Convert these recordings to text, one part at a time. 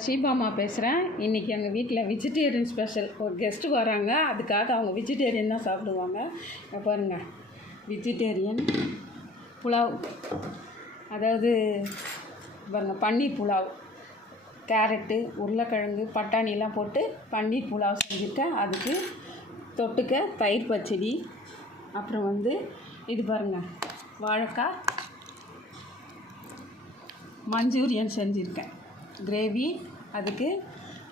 ஷீபாமா பேசுகிறேன். இன்றைக்கி எங்கள் வீட்டில் வெஜிடேரியன் ஸ்பெஷல். ஒரு கெஸ்ட்டு வராங்க, அதுக்காக அவங்க வெஜிடேரியன் தான் சாப்பிடுவாங்க. பாருங்கள், வெஜிடேரியன் புலாவ், அதாவது பாருங்கள் பன்னீர் புலாவ், கேரட்டு உருளைக்கிழங்கு பட்டாணிலாம் போட்டு பன்னீர் புலாவ் செஞ்சுருக்கேன். அதுக்கு தொட்டுக்க தயிர் பச்சடி, அப்புறம் இது பாருங்கள் வாழைக்காய் மஞ்சூரியன் செஞ்சுருக்கேன், கிரேவி, அதுக்கு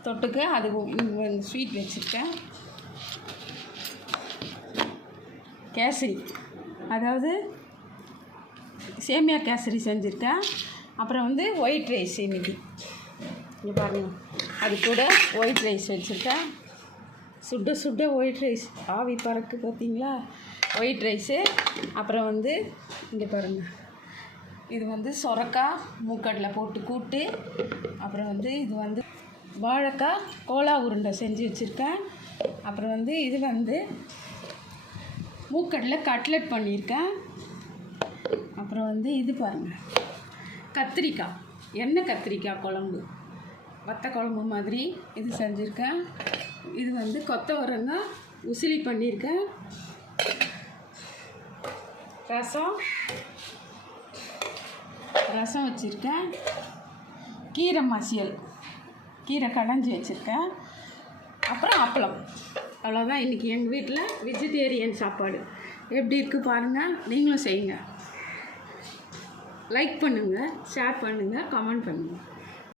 தொட்டுக்க அது ஸ்வீட் வச்சுருக்கேன், கேசரி, அதாவது சேமியா கேசரி செஞ்சுருக்கேன். அப்புறம் ஒயிட் ரைஸ் இன்றைக்கி இங்கே பாருங்கள், அது கூட ஒயிட் ரைஸ் வச்சுருக்கேன். சுட சுட ஒயிட் ரைஸ் ஆவி பறக்கு பார்த்தீங்களா, ஒயிட் ரைஸு. அப்புறம் இங்கே பாருங்கள், இது சொரக்காய் மூக்கடலை போட்டு கூட்டு. அப்புறம் இது வாழைக்காய் கோலா உருண்டை செஞ்சு வச்சுருக்கேன். அப்புறம் இது மூக்கடலை கட்லெட் பண்ணியிருக்கேன். அப்புறம் இது பாருங்கள் கத்திரிக்காய், எண்ணெய் கத்திரிக்காய் குழம்பு, வத்த குழம்பு மாதிரி இது செஞ்சுருக்கேன். இது கொத்தவரங்காய் உசிலி பண்ணியிருக்கேன். ரசம் வச்சுருக்கேன். கீரை மசியல், கீரை கடைஞ்சி வச்சுருக்கேன். அப்புறம் அப்பளம். அவ்வளோதான் இன்றைக்கி எங்கள் வீட்டில் வெஜிடேரியன் சாப்பாடு. எப்படி இருக்குது பாருங்கள், நீங்களும் செய்யுங்க. லைக் பண்ணுங்கள், ஷேர் பண்ணுங்கள், கமெண்ட் பண்ணுங்கள்.